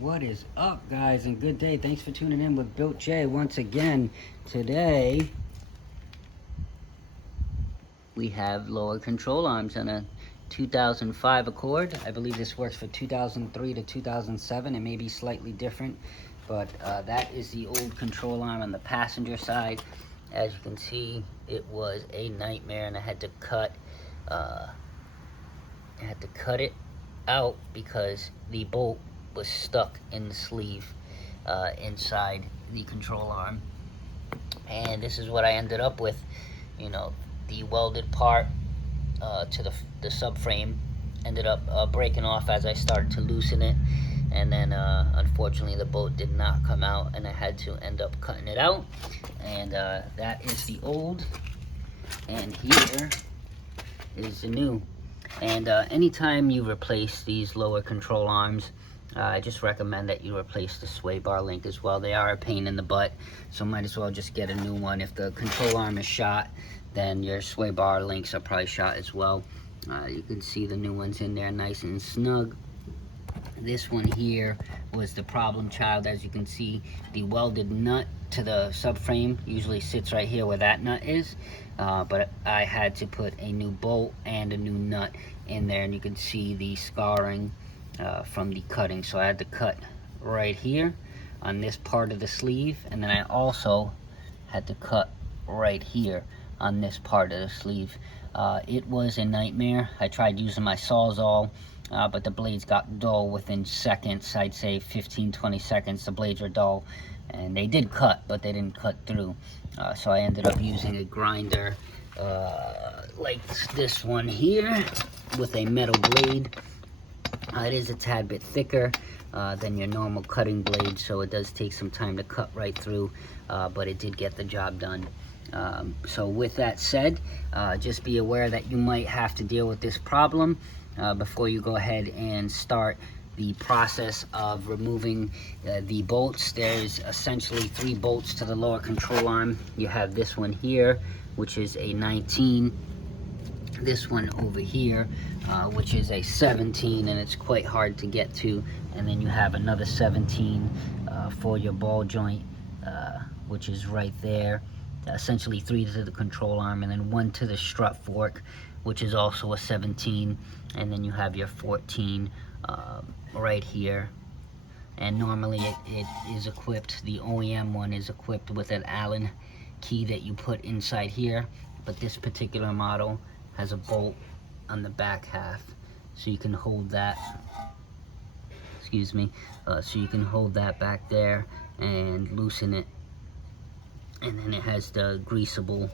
What is up, guys, and good day. Thanks for tuning in with BuiltJ once again. Today we have lower control arms on a 2005 Accord. I believe this works for 2003 to 2007. It may be slightly different, but that is the old control arm on the passenger side. As you can see, it was a nightmare, and I had to cut it out because the bolt was stuck in the sleeve inside the control arm. And this is what I ended up with. You know, the welded part to the subframe ended up breaking off as I started to loosen it, and then unfortunately the bolt did not come out, and I had to end up cutting it out. And that is the old, and here is the new. And anytime you replace these lower control arms, I just recommend that you replace the sway bar link as well. They are a pain in the butt, so might as well just get a new one. If the control arm is shot, then your sway bar links are probably shot as well. You can see the new ones in there nice and snug. This one here was the problem child. As you can see, the welded nut to the subframe usually sits right here where that nut is, but I had to put a new bolt and a new nut in there, and you can see the scarring from the cutting. So I had to cut right here on this part of the sleeve, and then I also had to cut right here on this part of the sleeve. It was a nightmare. I tried using my Sawzall, but the blades got dull within seconds. I'd say 15-20 seconds the blades were dull, and they did cut, but they didn't cut through. So I ended up using a grinder like this one here with a metal blade. It is a tad bit thicker than your normal cutting blade, so it does take some time to cut right through, but it did get the job done. So with that said, just be aware that you might have to deal with this problem before you go ahead and start the process of removing the bolts. There's essentially 3 bolts to the lower control arm. You have this one here, which is a 19, this one over here, which is a 17, and it's quite hard to get to, and then you have another 17 for your ball joint, which is right there. Essentially 3 to the control arm, and then 1 to the strut fork, which is also a 17, and then you have your 14 right here. And normally it is equipped, the OEM one is equipped with an Allen key that you put inside here, but this particular model has a bolt on the back half, so you can hold that, excuse me, so you can hold that back there and loosen it, and then it has the greasable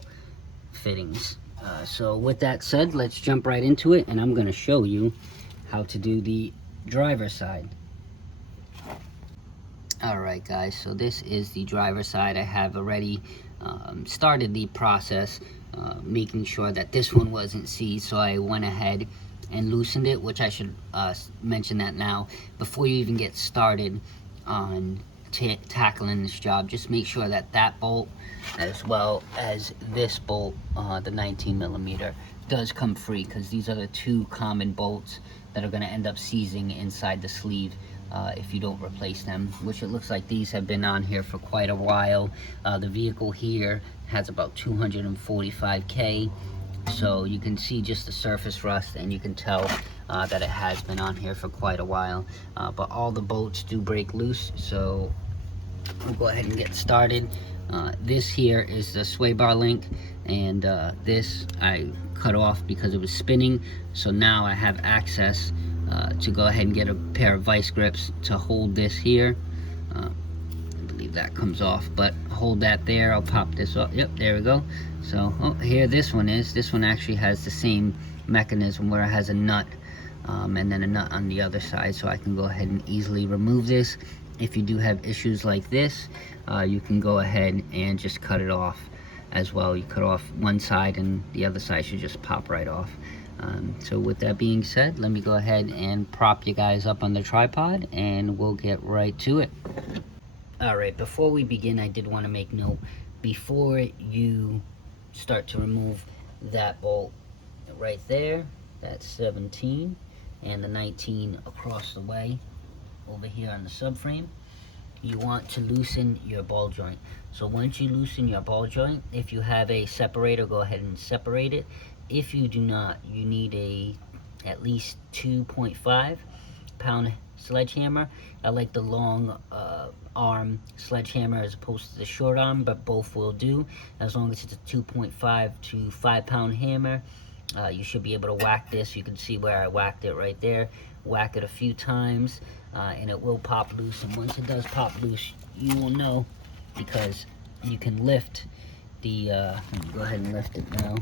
fittings. So with that said, let's jump right into it, and I'm going to show you how to do the driver's side. Alright guys, so this is the driver's side. I have already started the process, making sure that this one wasn't seized, so I went ahead and loosened it, which I should mention that now. Before you even get started on tackling this job, just make sure that that bolt, as well as this bolt, the 19mm, does come free, because these are the 2 common bolts that are going to end up seizing inside the sleeve if you don't replace them, which it looks like these have been on here for quite a while. The vehicle here has about 245K, so you can see just the surface rust, and you can tell that it has been on here for quite a while. But all the bolts do break loose, so we'll go ahead and get started. This here is the sway bar link, and this I cut off because it was spinning, so now I have access to go ahead and get a pair of vice grips to hold this here. I believe that comes off, but hold that there. I'll pop this off. Yep, there we go. So here this one is. This one actually has the same mechanism where it has a nut and then a nut on the other side, so I can go ahead and easily remove this. If you do have issues like this, you can go ahead and just cut it off as well. You cut off one side and the other side should just pop right off. So with that being said, let me go ahead and prop you guys up on the tripod, and we'll get right to it. Alright, before we begin, I did want to make note, before you start to remove that bolt right there, that's 17, and the 19 across the way over here on the subframe, you want to loosen your ball joint. So once you loosen your ball joint, if you have a separator, go ahead and separate it. If you do not, you need at least 2.5 pound sledgehammer. I like the long arm sledgehammer as opposed to the short arm, but both will do as long as it's a 2.5 to 5 pound hammer. You should be able to whack this. You can see where I whacked it right there. Whack it a few times and it will pop loose, and once it does pop loose, you will know, because you can lift the go ahead and lift it now.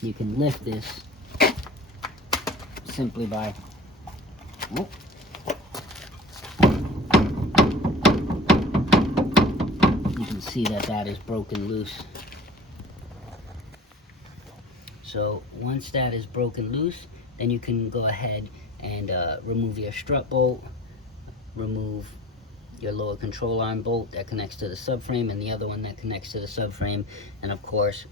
You can lift this simply by you can see that is broken loose. So once that is broken loose, then you can go ahead and remove your strut bolt, remove your lower control arm bolt that connects to the subframe, and the other one that connects to the subframe, and of course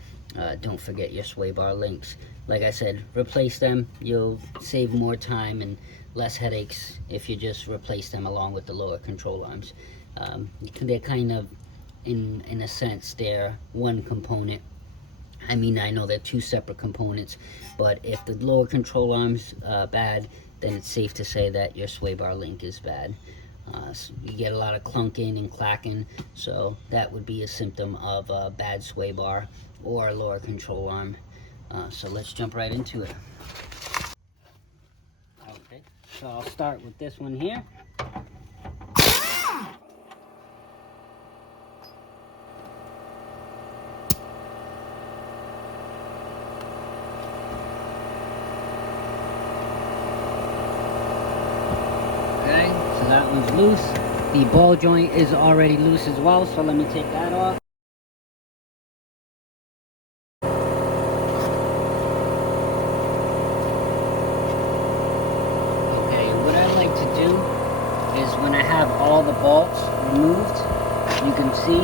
don't forget your sway bar links. Like I said, replace them. You'll save more time and less headaches if you just replace them along with the lower control arms. They're kind of, in a sense, they're one component. I mean, I know they're two separate components, but if the lower control arm's bad, then it's safe to say that your sway bar link is bad. So you get a lot of clunking and clacking, so that would be a symptom of a bad sway bar or a lower control arm. So let's jump right into it. Okay, so I'll start with this one here. Okay, so that one's loose. The ball joint is already loose as well, so let me take that off. Okay, what I like to do is when I have all the bolts removed, you can see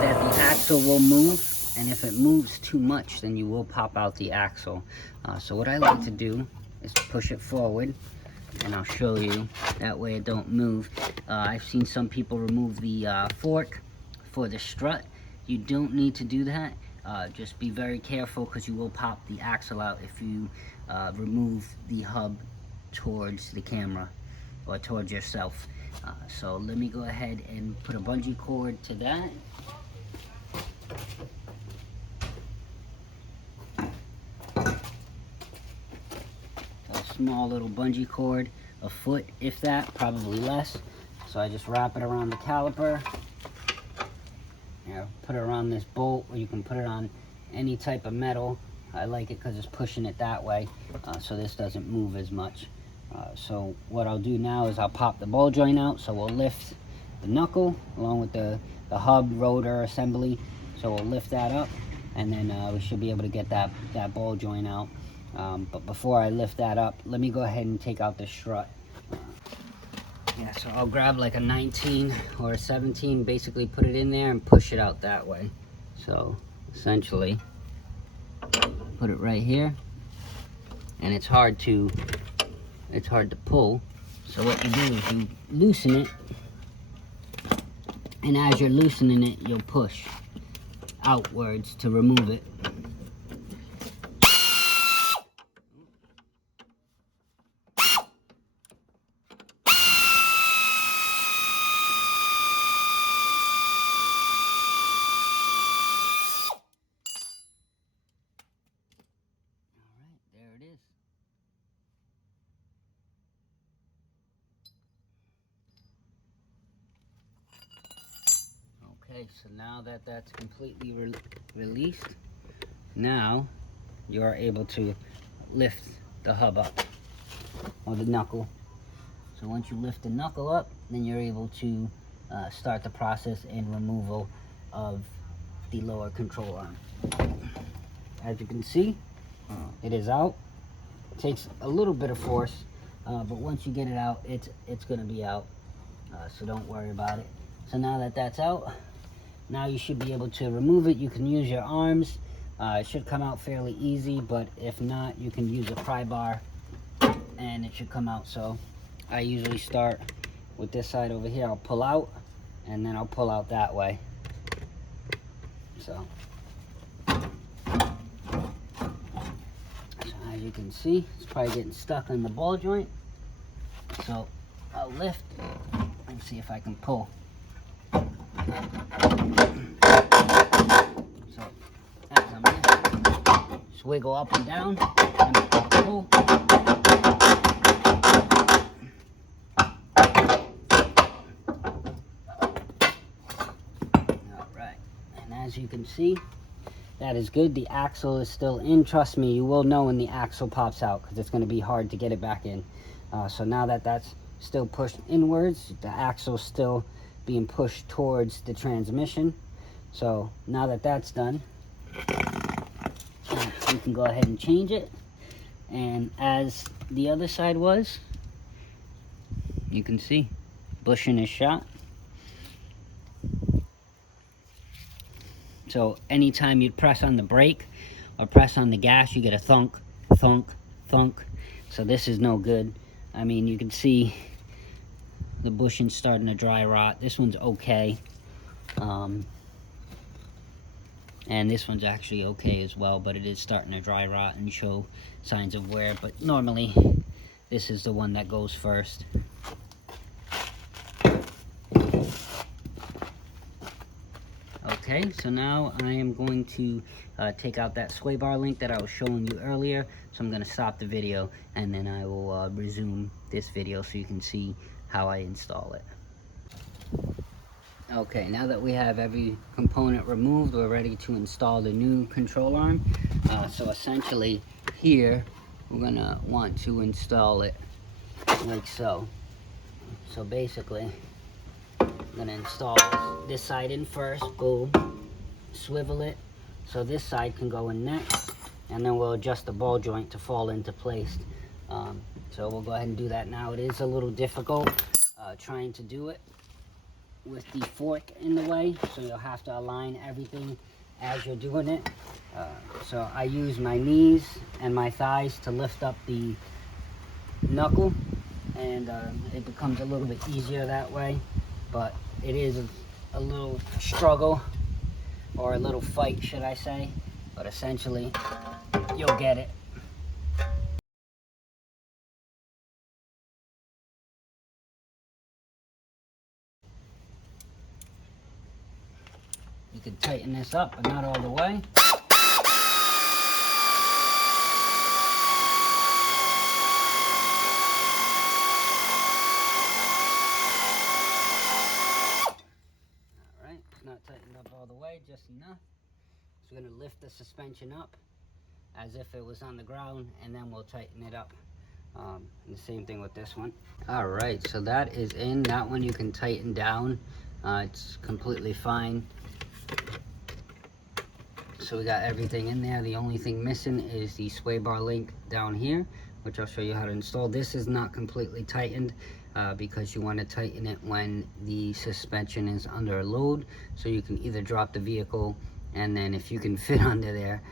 that the axle will move, and if it moves too much, then you will pop out the axle. So what I like to do is push it forward, and I'll show you, that way it don't move. I've seen some people remove the fork for the strut. You don't need to do that. Just be very careful, because you will pop the axle out if you remove the hub towards the camera or towards yourself. So let me go ahead and put a bungee cord to that. Small little bungee cord, a foot if that, probably less. So I just wrap it around the caliper, put it around this bolt, or you can put it on any type of metal. I like it because it's pushing it that way, so this doesn't move as much. So what I'll do now is I'll pop the ball joint out. So we'll lift the knuckle along with the hub rotor assembly, so we'll lift that up, and then we should be able to get that ball joint out. But before I lift that up, let me go ahead and take out the strut. Yeah, so I'll grab like a 19 or a 17, basically put it in there and push it out that way. So essentially, put it right here, and it's hard to pull. So what you do is you loosen it, and as you're loosening it, you'll push outwards to remove it. Okay, so now that that's completely released, now you're able to lift the hub up, or the knuckle. So once you lift the knuckle up, then you're able to start the process and removal of the lower control arm. As you can see, it is out. It takes a little bit of force, but once you get it out, it's going to be out, so don't worry about it. So now that that's out, now you should be able to remove it. You can use your arms. It should come out fairly easy, but if not, you can use a pry bar and it should come out. So I usually start with this side over here. I'll pull out, and then I'll pull out that way. So as you can see, it's probably getting stuck on the ball joint. So I'll lift and see if I can pull. So as I'm lifting, just wiggle up and down and pull. Alright, and as you can see, that is good. The axle is still in. Trust me, you will know when the axle pops out because it's going to be hard to get it back in. So now that that's still pushed inwards, the axle's still being pushed towards the transmission. So now that that's done, we can go ahead and change it. And as the other side was, you can see bushing is shot. So anytime you press on the brake or press on the gas, you get a thunk, thunk, thunk. So this is no good. I mean, you can see the bushing's starting to dry rot. This one's okay. And this one's actually okay as well, but it is starting to dry rot and show signs of wear. But normally, this is the one that goes first. Okay, so now I am going to take out that sway bar link that I was showing you earlier. So I'm going to stop the video, and then I will resume this video so you can see how I install it. Okay, now that we have every component removed, we're ready to install the new control arm. So essentially here, we're going to want to install it like so. So basically, I'm going to install this side in first, boom, swivel it so this side can go in next, and then we'll adjust the ball joint to fall into place. So we'll go ahead and do that now. It is a little difficult trying to do it with the fork in the way, so you'll have to align everything as you're doing it. So I use my knees and my thighs to lift up the knuckle, and it becomes a little bit easier that way, but it is a little struggle, or a little fight, should I say, but essentially you'll get it. You can tighten this up, but not all the way. Alright, it's not tightened up all the way, just enough. So we're going to lift the suspension up as if it was on the ground, and then we'll tighten it up. And the same thing with this one. Alright, so that is in. That one you can tighten down. It's completely fine. So we got everything in there. The only thing missing is the sway bar link down here, which I'll show you how to install. This is not completely tightened because you want to tighten it when the suspension is under a load. So you can either drop the vehicle, and then if you can fit under there,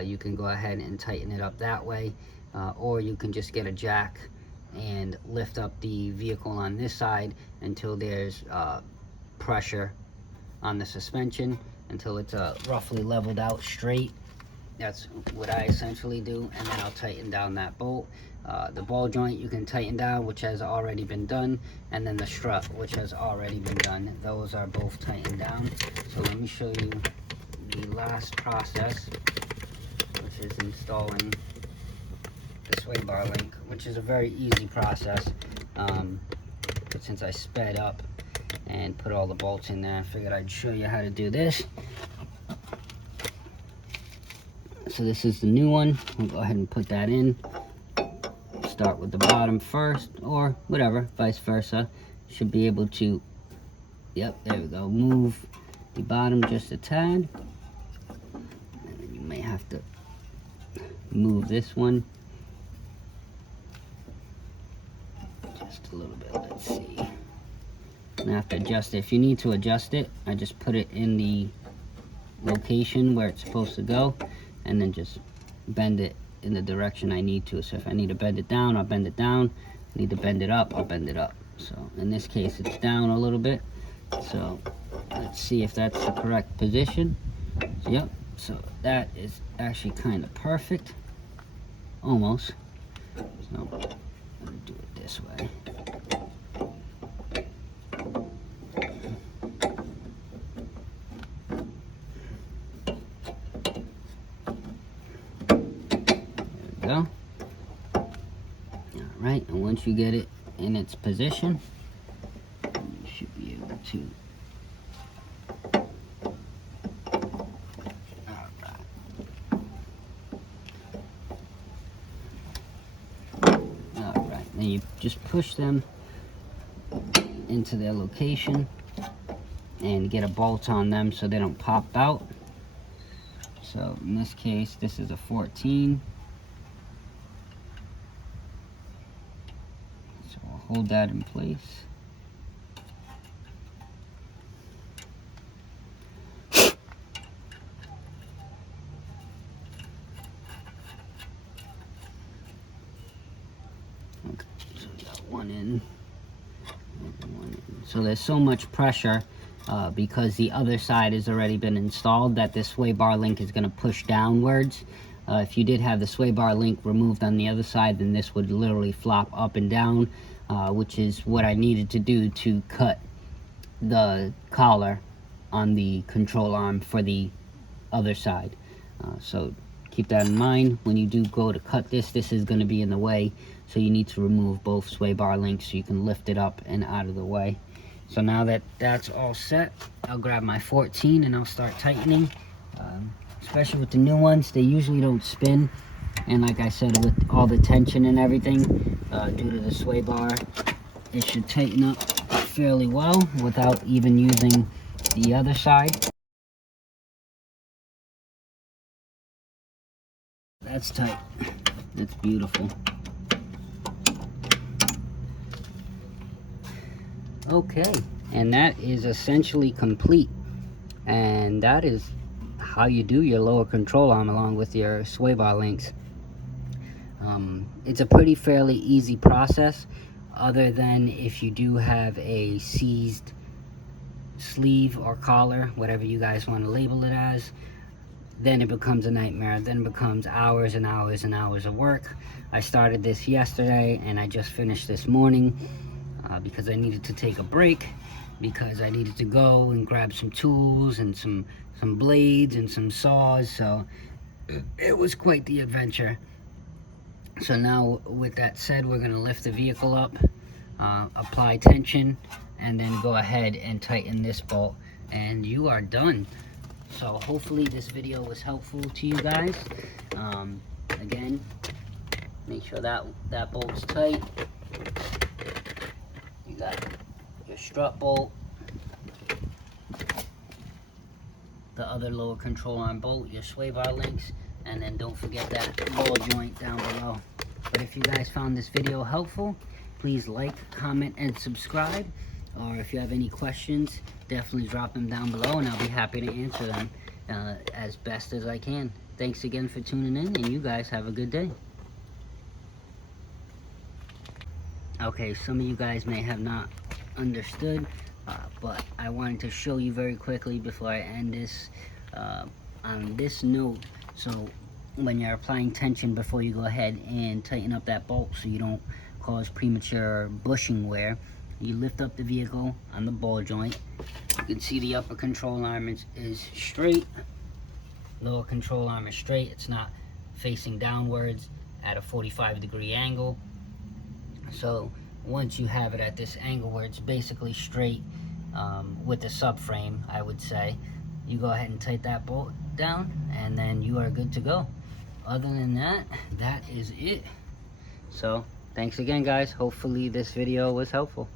you can go ahead and tighten it up that way. Or you can just get a jack and lift up the vehicle on this side until there's pressure on the suspension, until it's roughly leveled out straight. That's what I essentially do, and then I'll tighten down that bolt. The ball joint you can tighten down, which has already been done, and then the strut, which has already been done. Those are both tightened down. So let me show you the last process, which is installing the sway bar link, which is a very easy process. But since I sped up and put all the bolts in there, I figured I'd show you how to do this. So this is the new one. We'll go ahead and put that in. Start with the bottom first, or whatever, vice versa. Should be able to, yep, there we go, move the bottom just a tad. And then you may have to move this one just a little bit. Let's see. I have to adjust it. If you need to adjust it, I just put it in the location where it's supposed to go, and then just bend it in the direction I need to. So if I need to bend it down, I'll bend it down. Need to bend it up, I'll bend it up. So in this case, it's down a little bit. So let's see if that's the correct position. Yep, so that is actually kind of perfect. Almost. So I'm gonna do it this way. Go. All right, and once you get it in its position, you should be able to. All right, then you just push them into their location and get a bolt on them so they don't pop out. So in this case, this is a 14. So I'll hold that in place. Okay, so we got one in. So there's so much pressure because the other side has already been installed that this sway bar link is going to push downwards. If you did have the sway bar link removed on the other side, then this would literally flop up and down, which is what I needed to do to cut the collar on the control arm for the other side. So keep that in mind when you do go to cut this. This is going to be in the way, so you need to remove both sway bar links so you can lift it up and out of the way. So now that that's all set, I'll grab my 14 and I'll start tightening. Especially with the new ones, they usually don't spin, and like I said, with all the tension and everything, due to the sway bar, it should tighten up fairly well without even using the other side. That's tight. That's beautiful. Okay, and that is essentially complete, and that is how you do your lower control arm along with your sway bar links. It's a fairly easy process, other than if you do have a seized sleeve or collar, whatever you guys want to label it as, then it becomes a nightmare. Then it becomes hours and hours and hours of work. I started this yesterday and I just finished this morning because I needed to take a break, because I needed to go and grab some tools and some blades and some saws. So it was quite the adventure. So now, with that said, we're going to lift the vehicle up, apply tension, and then go ahead and tighten this bolt, and you are done. So hopefully this video was helpful to you guys. Again, make sure that bolt's tight. You got your strut bolt, the other lower control arm bolt, your sway bar links, and then don't forget that ball joint down below. But if you guys found this video helpful, please like, comment, and subscribe. Or if you have any questions, definitely drop them down below and I'll be happy to answer them as best as I can. Thanks again for tuning in, and you guys have a good day. Okay, some of you guys may have not understood, but I wanted to show you very quickly before I end this on this note. So when you're applying tension, before you go ahead and tighten up that bolt so you don't cause premature bushing wear, you lift up the vehicle on the ball joint. You can see the upper control arm is straight, lower control arm is straight. It's not facing downwards at a 45-degree angle. So once you have it at this angle where it's basically straight with the subframe, I would say, you go ahead and tighten that bolt down, and then you are good to go. Other than that, that is it. So thanks again, guys. Hopefully this video was helpful.